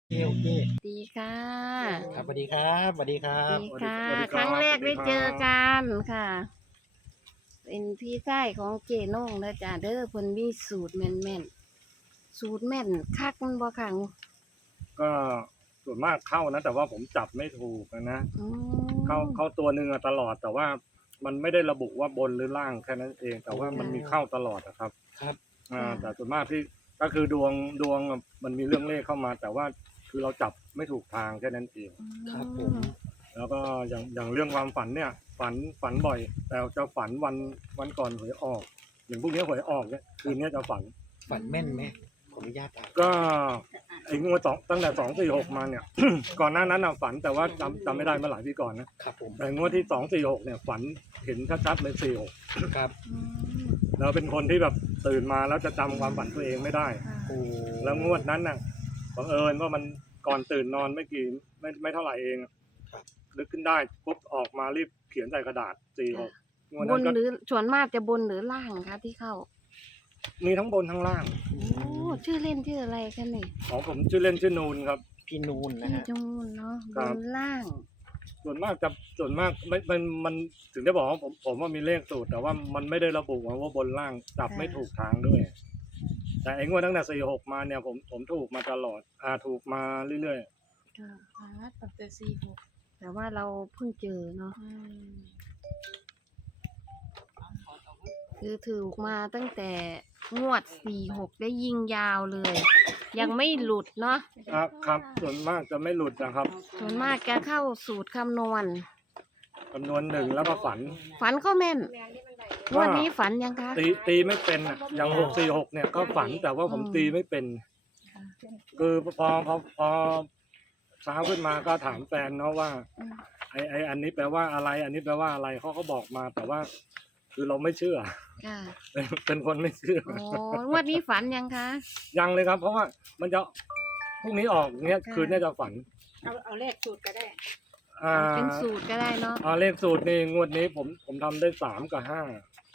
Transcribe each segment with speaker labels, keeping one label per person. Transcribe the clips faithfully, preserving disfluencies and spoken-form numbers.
Speaker 1: โอเคโอเค
Speaker 2: ดีค่ะ
Speaker 1: ครับสวัสดีครับสวัสดีครับ
Speaker 2: ดี
Speaker 1: สวัสดี
Speaker 2: ค่ะ
Speaker 1: สวัสดี
Speaker 2: ครั้งแรกได้เจอ
Speaker 1: รับ
Speaker 2: กันค่ะ เป็นพี่ชายของเจน้องนะจ๊ะเด้อเพิ่นมีสูตรแม่นแม่นสูตรแม่นคักมันบ่คัง
Speaker 3: ก็ส่วนมากเข้านะแต่ว่าผมจับไม่ถูกนะ
Speaker 2: อื
Speaker 3: เข้ามเข้าตัวหนึ่งอะตลอดแต่ว่ามันไม่ได้ระบุว่าบนหรือล่างแค่นั้นเอง แต่ว่ามันมีเข้าตลอดนะครับ
Speaker 1: ครับ
Speaker 3: อ่าแต่ส่วนมากที่ก็คือดวงดวงอะมันมีเรื่องเลขเข้ามา แต่ว่าคือเราจับไม่ถูกทางแค่นั้นเอง
Speaker 1: ครับผม
Speaker 3: แล้วก็อย่างอย่างเรื่องความฝันเนี่ย ฝันฝันบ่อย แต่จะฝันวันวันก่อนหวยออก อย่างพวกนี้หวยออกเนี่ยคืนนี้จะฝัน
Speaker 1: ฝันแม่นไหมขออนุญาตถาม
Speaker 3: ก็ไอ้งวดสองตั้งแต่สองสี่หกมาเนี่ย ก่อนหน้านั้นน่ะฝันแต่ว่าจำจำไม่ได้เมื่อหลายปีก่อนนะครับ
Speaker 1: ผม
Speaker 3: แต่งวดที่สองสี่หกเนี่ยฝันเห็นชัดๆเลยสี่หก
Speaker 1: ครับ
Speaker 2: อืม
Speaker 3: แล้วเป็นคนที่แบบตื่นมาแล้วจะจำความฝันตัวเองไม่ได้
Speaker 2: ค่ะ
Speaker 1: โอ้
Speaker 3: แล้วงวดนั้นน่ะบังเอิญว่ามันก่อนตื่นนอนไม่กี่ไม่ไม่เท่าไหร่เองนึกขึ้นได้ปุ๊บออกมารีบเขียนใส่กระดาษสี่หกงวด
Speaker 2: บ
Speaker 3: นั้น
Speaker 2: น
Speaker 3: ก็
Speaker 2: หรือส่วนมากจะบนหรือล่างคะที่เข้า
Speaker 3: มีทั้งบนทั้งล่าง
Speaker 2: โอ้ชื่อเล่นชื่ออะไรกันนี่
Speaker 3: ของผมชื่อเล่นชื่อนูนครับ
Speaker 1: พี่นูนนะ
Speaker 2: พี่
Speaker 1: ฮะ
Speaker 2: จูนเนาะ
Speaker 3: ครับ
Speaker 2: บนล่าง
Speaker 3: ส่วนมากจะส่วนมากไม่มันมันถึงได้บอกว่าผมผมว่ามีเลขสูตรแต่ว่ามันไม่ได้ระบุว่าบนล่างจับไม่ถูกทางด้วย แต่ไอ้งวดตั้งแต่สี่หกมาเนี่ยผมผมถูกมาตลอดอ่าถูกมาเรื่อย
Speaker 2: ค่ะตั้งแต่สี่หกแต่ว่าเราเพิ่งเจอเนาะคือถูกมาตั้งแต่งวดสี่หกได้ยิงยาวเลย ยังไม่หลุดเนาะ
Speaker 3: ๆครับครับ ส่วนมากจะไม่หลุดนะครับ
Speaker 2: ส่วนมากจะเข้าสูตรคำนวณ
Speaker 3: จำนวนหนึ่งแล้วก็ฝัน
Speaker 2: ฝันก็แม่นงวดนี้ฝันยังคะ
Speaker 3: ตีตีไม่เป็นอ่ะอย่างหกสี่หกเนี่ยก็ฝันแต่ว่าผมตีไม่เป็น คือพอพอพอเช้าขึ้นมาก็ถามแฟนเนาะว่า
Speaker 2: อืม
Speaker 3: ไอไออันนี้แปลว่าอะไร อันนี้แปลว่าอะไรเขาก็บอกมาแต่ว่า คือเราไม่เชื่อ
Speaker 2: ค่ะ
Speaker 3: เป็นคนไม่เชื่อ
Speaker 2: โอ้งวดนี้ฝันยังคะ
Speaker 3: ยังเลยครับ เพราะว่ามันจะพรุ่งนี้ออกเนี้ย
Speaker 2: ค่ะ
Speaker 3: คืนนี้จะฝัน
Speaker 4: เอาเอาเลขสูตรก็ได้
Speaker 3: อ่า
Speaker 2: เป็นสูตรก็ได้เนาะ
Speaker 3: อ่าเลขสูตรนี่งวดนี้ผมผมทำได้สามกับห้า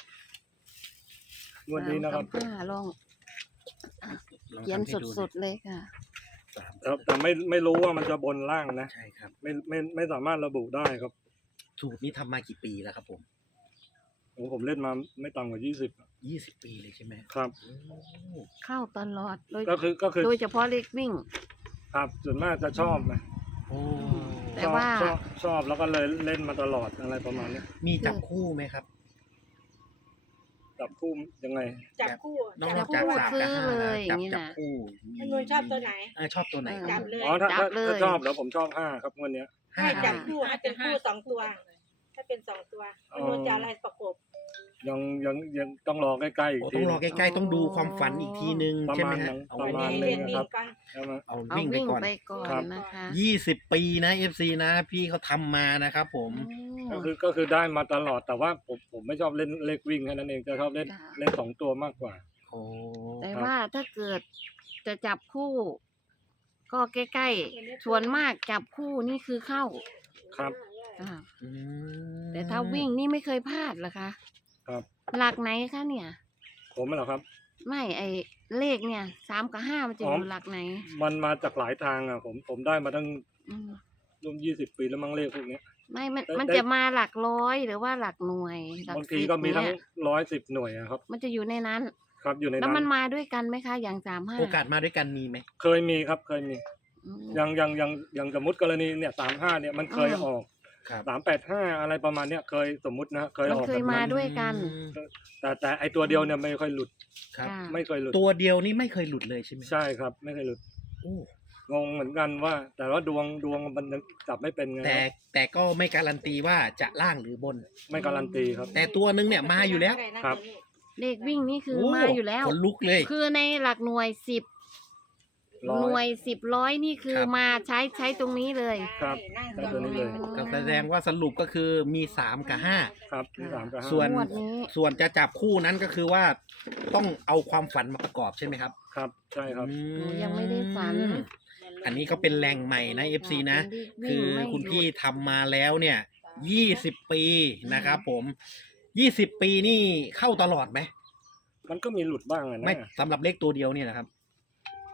Speaker 3: งวดนี้นะครับ
Speaker 2: สามกับห้าลองเขียนสดๆเลยค่ะ
Speaker 1: สาม
Speaker 3: แต่แต่ไม่ไม่รู้ว่ามันจะบนล่างนะ
Speaker 1: ใช่ครับ
Speaker 3: ไม่ไม่ไม่สามารถระบุได้ครับ
Speaker 1: สูตรนี้ทำมากี่ปีแล้วครับผม
Speaker 3: ผมผมเล่นมาไม่ต่ำกว่ายี่สิบ
Speaker 1: ยี่สิบปีเลยใช่ไหม
Speaker 3: ครับ
Speaker 1: โอ้
Speaker 2: เข้าตลอดโดย
Speaker 3: ก็คือก็คือ
Speaker 2: โดยเฉพาะเลขวิ่ง
Speaker 3: ครับส่วนมากจะชอบนะ
Speaker 1: โอ้
Speaker 2: แต่
Speaker 3: ชอบ
Speaker 2: ว่า
Speaker 3: ชอบชอบแล้วก็เลยเล่นมาตลอดอะไรประมาณเนี้ย
Speaker 1: มีจับคู่ไหมครับ
Speaker 3: จับคู่ยังไง
Speaker 4: จับคู่
Speaker 1: นอก
Speaker 2: จั
Speaker 1: จาก
Speaker 2: บคู่
Speaker 1: สาม
Speaker 2: ซื้
Speaker 1: กับ
Speaker 2: อ
Speaker 1: ห้า
Speaker 2: เลย
Speaker 1: จับ
Speaker 2: อย่างนี้
Speaker 1: จับ
Speaker 2: นะ
Speaker 1: คู่มี
Speaker 4: คุณนวลชอบตัวไหน
Speaker 1: เออชอบตัวไหน
Speaker 2: เออ
Speaker 4: จับเลย
Speaker 3: อ๋อถ้า
Speaker 2: จั
Speaker 3: ถ้า
Speaker 2: บเลย
Speaker 3: ถ้าชอบแล้วผมชอบห้าครับงวดเนี้ย
Speaker 1: ห้า
Speaker 4: ให้
Speaker 1: กั
Speaker 4: จั
Speaker 1: บบ
Speaker 4: คู่ให้เป็นคู่สองตัว ถ้าเป็นสองตัวคุณนวลจะอะไรประกบ
Speaker 3: ยังยังยังต้องรอใกล้ๆอีก
Speaker 1: โอ้
Speaker 3: ที
Speaker 1: ต้องรอใกล้ๆต้องดูความฝันอีกทีนึง
Speaker 3: ประ
Speaker 1: ใช่ไห
Speaker 3: มาม ณ
Speaker 1: ฮะ
Speaker 3: นั้น
Speaker 1: เอา
Speaker 3: ประ
Speaker 4: วัน
Speaker 3: มาณ
Speaker 4: นี้
Speaker 3: นึ
Speaker 4: เรี
Speaker 3: ง
Speaker 4: ยน
Speaker 3: นะ
Speaker 4: วิ่
Speaker 3: ค
Speaker 4: ง
Speaker 3: รับ
Speaker 4: กัน
Speaker 3: ใช่ไหม
Speaker 1: เอา
Speaker 2: เอา
Speaker 1: วิ่งไป
Speaker 2: วิ่ง
Speaker 1: ก่อน
Speaker 2: ไปก่อน
Speaker 3: ครับ
Speaker 2: นะคะ
Speaker 1: ยี่สิบปีนะ เอฟ ซี นะ พี่เขาทำมานะครับผม
Speaker 3: ก็คือก็คือได้มาตลอดแต่ว่าผมผมไม่ชอบเล่นเลขวิ่งแค่นั้นเองจะชอบเล่น
Speaker 2: ค่ะ
Speaker 3: เล่นสองตัวมากกว่า
Speaker 1: โอ้
Speaker 2: แต่ว่าถ้าเกิดจะจับคู่ ก็ใกล้ๆส่วนมากจับคู่นี่คือเข้า
Speaker 3: ครับ
Speaker 2: ค่ะ
Speaker 1: อืม
Speaker 2: แต่ถ้าวิ่งนี่ไม่เคยพลาดเหรอคะ
Speaker 3: ครับ
Speaker 2: หลักไหนคะเนี่ย
Speaker 3: ผมเหรอครับ
Speaker 2: ไม่ไอเลขเนี่ยสามกับห้ามันจะ
Speaker 3: อ๋
Speaker 2: อ
Speaker 3: อ
Speaker 2: ยู่หลักไหน
Speaker 3: มันมาจากหลายทางอ่ะผมผมได้มาตั้ง
Speaker 2: อืม
Speaker 3: ร่วมยี่สิบปีแล้วมั้งเลขพวกเนี้ย
Speaker 2: ไม่มัน
Speaker 3: ได้
Speaker 2: มัน
Speaker 3: ได้
Speaker 2: จะมาหลักร้อยหรือว่าหลักหน่วยหลัก
Speaker 3: บางที
Speaker 2: สิบ
Speaker 3: ก็มีทั้ง
Speaker 2: เนี่ย
Speaker 3: ร้อยสิบหน่วยอะครับ
Speaker 2: มันจะอยู่ในนั้น
Speaker 3: ครับอยู่ใน
Speaker 2: แล้ว
Speaker 3: นั้
Speaker 2: มัน
Speaker 3: น
Speaker 2: มาด้วยกันไหมคะ อย่างสามห้า
Speaker 1: โอกาสมาด้วยกันมีไหม
Speaker 3: เคยมีครับเคยมี
Speaker 2: อืม
Speaker 3: อย่างอย่างอย่างอย่างสมมติกรณีเนี่ยสามห้าเนี่ยมันเคย
Speaker 2: อืม
Speaker 3: ออก
Speaker 1: ครับ
Speaker 3: สามแปดห้าอะไรประมาณเนี้ยเคยสมมุตินะเคย
Speaker 2: มัน
Speaker 3: ออก
Speaker 2: เค
Speaker 3: แบ
Speaker 2: ย
Speaker 3: บ
Speaker 2: มา
Speaker 3: นั้น
Speaker 2: ด้วยกัน
Speaker 1: อืม
Speaker 3: แต่แต่ไอตัวเดียวเนี่ยไม่ค่อยหลุด
Speaker 1: ครับ
Speaker 2: ค่ะ
Speaker 3: ไม่เคยหลุด
Speaker 1: ตัวเดียวนี่ไม่เคยหลุดเลยใช่ไหม
Speaker 3: ใช่ครับ ไม่เคยหลุด
Speaker 1: โอ้
Speaker 3: งงเหมือนกันว่า แต่ว่าดวงดวงมันยังจับไม่เป็นไง
Speaker 1: แต่แต่ก็ไม่การันตีว่าจะล่างหรือบน
Speaker 3: ไม่การันตีครับ
Speaker 1: แต่ตัวหนึงเนี่ยมาอยู่แล้ว
Speaker 3: ครับ
Speaker 2: เลขวิ่งนี่คือ
Speaker 1: โอ้
Speaker 2: มาอยู่แล้ว
Speaker 1: ขนลุกเลย
Speaker 2: คือในหลักหน่วยสิบ
Speaker 3: ร้อย
Speaker 2: หน่วยสิบร้อยนี่คือ
Speaker 1: ครับ
Speaker 2: มาใช้ใช้ตรงนี้เลย
Speaker 3: ครับ
Speaker 4: นั่ง
Speaker 3: ใช่ตัวนี้เลย
Speaker 1: ก็แสดงว่าสรุปก็คือมีสามกับห้า
Speaker 3: ครับที่สามกับห้า
Speaker 1: ส่วน
Speaker 2: งวดนี้
Speaker 1: ส่วนจะจับคู่นั้นก็คือว่าต้องเอาความฝันมาประกอบใช่ไหมครับ
Speaker 3: ครับใช่ครับ
Speaker 1: อื
Speaker 2: หนูยังไม่ได้ฝัน
Speaker 1: อันนี้ก็เป็นแรงใหม่นะ เอฟ ซี นะ
Speaker 2: เป็นเลขวิ่
Speaker 1: คื
Speaker 2: ง
Speaker 1: อ
Speaker 2: ไม่
Speaker 1: คุณ
Speaker 2: หยุด
Speaker 1: พี่ทำมาแล้วเนี่ยยี่สิบปีนะครับผมยี่สิบปีนี่เข้าตลอดไหม
Speaker 3: มันก็มีหลุดบ้างอะนะ
Speaker 1: ไม่สำหรับเลขตัวเดียวเนี่ยนะครับ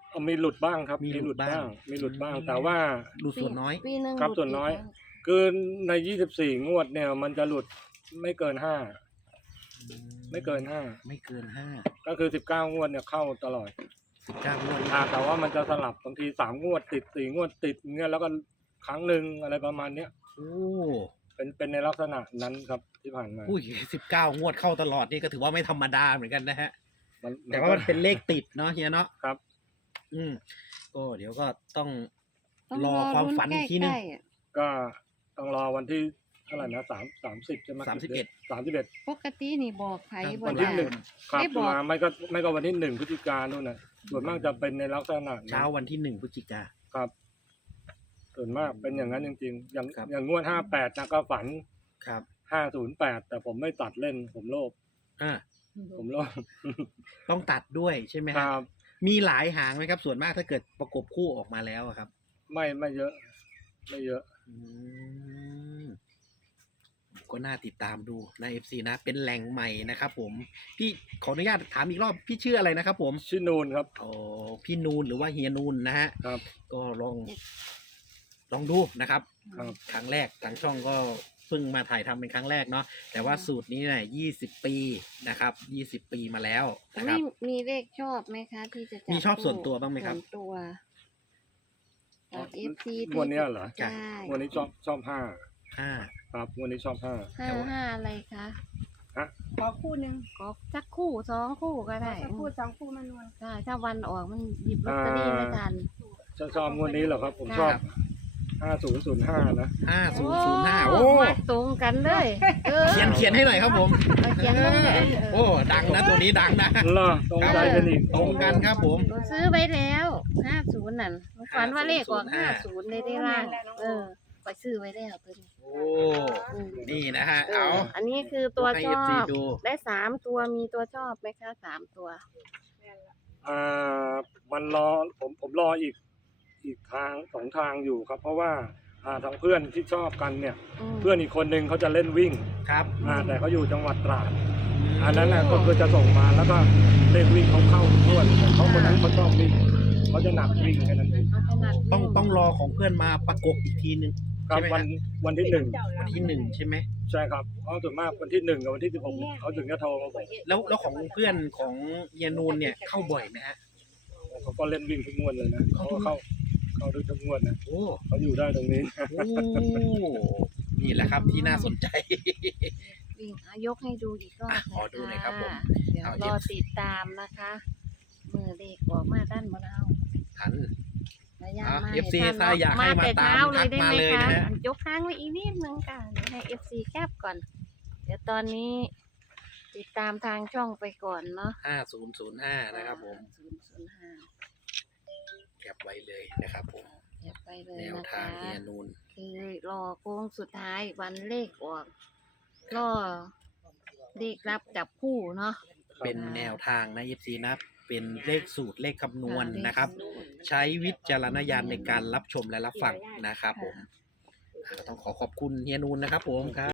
Speaker 3: เอามีหลุดบ้างครับ
Speaker 1: มีหลุดบ้าง
Speaker 3: มีหลุดบ้าง แต่ว่า
Speaker 1: หลุดส่วนน้อย
Speaker 2: ปีหนึ่ง
Speaker 3: ครับ
Speaker 2: หลุด
Speaker 3: ส่วนน้อย
Speaker 2: กี่ครั้ง
Speaker 3: คือในยี่สิบสี่งวดเนี่ย มันจะหลุดไม่เกินห้าไม่เกินห้า
Speaker 1: ไม่เกินห้า
Speaker 3: ก็คือสิบเก้างวดเนี่ยเข้าตลอด
Speaker 1: สิบเก้างวด
Speaker 3: อ่าแต่ว่ามันจะสลับบางทีสามงวดติดสี่งวดติดเงี้ยแล้วก็ครั้งหนึ่งอะไรประมาณเนี้ย
Speaker 1: โอ้
Speaker 3: เป็นเป็นในลักษณะนั้นครับที่ผ่านมา
Speaker 1: อุ้ยสิบเก้างวดเข้าตลอดนี่ก็ถือว่าไม่ธรรมดาเหมือนกันนะฮะ
Speaker 3: มัน
Speaker 1: แต่ว่ามันเป็นเลขติดเนาะเฮียเนาะ
Speaker 3: ครับ
Speaker 1: อืมก็เดี๋ยวก็ต้อง
Speaker 2: ต้อง
Speaker 1: รอความฝันอีกทีนึง
Speaker 2: ใล้ๆอะ
Speaker 3: ก็ต้องรอวันที่เท่าไหร่นะสามสามสิบใช่ไหม
Speaker 1: สามสิบเอ็ด
Speaker 3: สามสิบเอ็ด
Speaker 2: ปกตินี่บอกไผบ่
Speaker 3: วันที่
Speaker 2: ได้
Speaker 3: หนึ่งครับ
Speaker 2: ไม่บอก
Speaker 3: มาไม่ก็ไม่ก็วันที่หนึ่งพฤศจิกายนนู่นน่ะส่วนมากจะเป็นในลักษณะนั้น
Speaker 1: เช้าวันที่หนึ่งพฤศจิกา
Speaker 3: ครับ ส่วนมากเป็นอย่างนั้นจริงๆ อย่าง
Speaker 1: ครับ
Speaker 3: อย่างงวดห้าแปดนะก็ฝัน
Speaker 1: ครับ
Speaker 3: ห้าศูนย์แปดแต่ผมไม่ตัดเล่นผมโลภ
Speaker 1: อ่า
Speaker 3: ผมโลภ
Speaker 1: ต้องตัดด้วยใช่ไหม
Speaker 3: ค
Speaker 1: ค
Speaker 3: รั
Speaker 1: รับ
Speaker 3: บ
Speaker 1: มีหลายหางไหมครับ ส่วนมากถ้าเกิดประกบคู่ออกมาแล้วอะครับ
Speaker 3: ไม่ไม่เยอะ ไม่เยอะ
Speaker 1: อืมก็น่าติดตามดูนะ เอฟ ซี นะ เป็นแหล่งใหม่นะครับผม พี่ขออนุญาตถามอีกรอบ พี่ชื่ออะไรนะครับผม
Speaker 3: ชื่อนูนครับ
Speaker 1: อ๋อพี่นูนหรือว่าเฮียนูนนะฮะ
Speaker 3: ครับ
Speaker 1: ก็ลอง ลองดูนะครับ
Speaker 3: ครับ
Speaker 1: ครั้งแรกทางช่องก็เพิ่งมาถ่ายทำเป็นครั้งแรกเนาะ แต่ว่าสูตรนี้เนี่ยยี่สิบปีนะครับ ยี่สิบปีมาแล้วนะค
Speaker 2: ไม่
Speaker 1: รับ
Speaker 2: มีเลขชอบไหมคะที่จะจับ
Speaker 1: มีชอบส่วนตัวบ้างไหมครับ
Speaker 2: ส่วนตัวจาก เอฟ ซี
Speaker 3: งวดเนี้ยเหรอ
Speaker 2: ใช่
Speaker 3: งวดนี้ชอบชอบห้า
Speaker 1: ห้า
Speaker 3: ครับงวดนี้ชอบห้า
Speaker 2: ห้าห้าอะไรคะ
Speaker 4: ขอคู่หนึ่ง
Speaker 2: ก็สักคู่สองคู่ก็ได้
Speaker 4: ถ้าคู่สองคู่มันนวล
Speaker 2: ใช่ถ้าวันออกมันหยิบลอตเตอรี่ไม่ทัน
Speaker 3: ชอบชอบงวดนี้เหรอครับ ผมชอบห้าศูนย์ศูนย์ห้านะ
Speaker 1: ห้าศูนย์ศูนย์ห้าโอ้
Speaker 2: มาตรงกันเลยออ
Speaker 1: เขียนเขียนให้หน่อยครับผม
Speaker 2: เอาเขียนลงเลย
Speaker 1: โอ้ ดังนะตัวนี้ดังนะ
Speaker 3: เหรอตรงใจกันอีก
Speaker 1: ตรงกันครับผม
Speaker 2: หนูซื้อไว้แล้วห้าศูนย์นั่นฝันว่าเลขออกห้าศูนย์เลยได้ล่างเออไปซื้อไว้แล้วตัวนี้
Speaker 1: โอ้
Speaker 2: อืม
Speaker 1: นี่นะฮะ
Speaker 2: เอ
Speaker 1: เอา
Speaker 2: ออันนี้คือตัว
Speaker 1: ให้
Speaker 2: ช
Speaker 1: เอ
Speaker 2: อ
Speaker 1: ฟซี
Speaker 2: บ
Speaker 1: ดู
Speaker 2: ได้สามตัวมีตัวชอบไหมคะสามตัว
Speaker 3: อ่ามันรอผมผมรออีกอีกทางสองทางอยู่ครับ เพราะว่าอ่าทางเพื่อนที่ชอบกันเนี่ย
Speaker 2: ม
Speaker 3: เพื่อนอีกคนนึงเขาจะเล่นวิ่ง
Speaker 1: ครับ
Speaker 3: อ่าแต่เขาอยู่จังหวัดตราด อันนั้นนะก็คือจะส่งมาแล้วก็เล่นวิ่งเขาเข้าทุกวันแต่เขาคนนั้นเขาชอบวิ่งเขาจะหนักวิ่งแค่นั้นเอง
Speaker 2: เอาถนัด
Speaker 1: ต้อง
Speaker 2: วิ่
Speaker 1: ต้องรอของเพื่อนมาประกบอีกทีนึง
Speaker 3: ครับ
Speaker 1: ใช่ไหม
Speaker 3: วัน
Speaker 1: ฮะ
Speaker 3: วันที่หนึ่ง
Speaker 1: วันที่หนึ่งใช่ไหม
Speaker 3: ใช่ครับเพราะส่วนมากวันที่หนึ่งกับวันที่สิบหกเขาถึงจะโทรมาบอก
Speaker 1: แล้วแล้วของเพื่อนของเฮียนูนเนี่ยเข้าบ่อยไหมฮะ
Speaker 3: เขาก็เล่นวิ่งทุกงวดเลยนะเขาก็เข้าเข้าด้วยทุกงวดนะ
Speaker 1: โอ้
Speaker 3: เขาอยู่ได้ตรงนี้
Speaker 1: โอ้นี่แหละครับที่น่าสนใจ
Speaker 2: วิ่งอ่ะยกให้ดูอีกรอบ
Speaker 1: อ่ะขอดูหน่อยครับผม
Speaker 2: เดี๋ยว
Speaker 1: เอา
Speaker 2: รอติดตามนะคะมือเลขออกมาด้านบนเอา
Speaker 1: ทัน
Speaker 2: ระยะ
Speaker 1: อ่ะ
Speaker 2: มา
Speaker 1: เอฟซี
Speaker 2: ให้ท่น
Speaker 1: ถ้าอยากให้มา
Speaker 2: แต่
Speaker 1: ตาม
Speaker 2: เช้าเลยได้
Speaker 1: ทัก
Speaker 2: ไหม
Speaker 1: มาเลย
Speaker 2: คะ
Speaker 1: นะฮะ
Speaker 2: ยกค้างไว้อีกนิดนึงค่ะเดี๋ยวให้เอฟซีแคบก่อน เดี๋ยวตอนนี้ ติดตามทางช่องไปก่อนเนาะ
Speaker 1: ห้าศูนย์ศูนย์ห้านะครับผม
Speaker 2: ศูนย์ศูนย์ห้า
Speaker 1: แคปไว้เลยนะครับผม
Speaker 2: เดี๋ยวไปเลย
Speaker 1: แนว
Speaker 2: นะ
Speaker 1: ทา
Speaker 2: คะ
Speaker 1: งเฮียนูน
Speaker 2: คือรอโค้งสุดท้ายวันเลขออกรอเลขรับจับคู่เนาะ
Speaker 1: เป็นแนวทางนะเอฟซีนะ เป็นเลขสูตรเลขคำนวณ
Speaker 2: เลข
Speaker 1: นะครับ
Speaker 2: สูตร
Speaker 1: ใช้วิจารณญาณในการรับชมและรับฟังนะครับผมอ่าต้องขอขอบคุณเฮียนูนนะครับผมครับ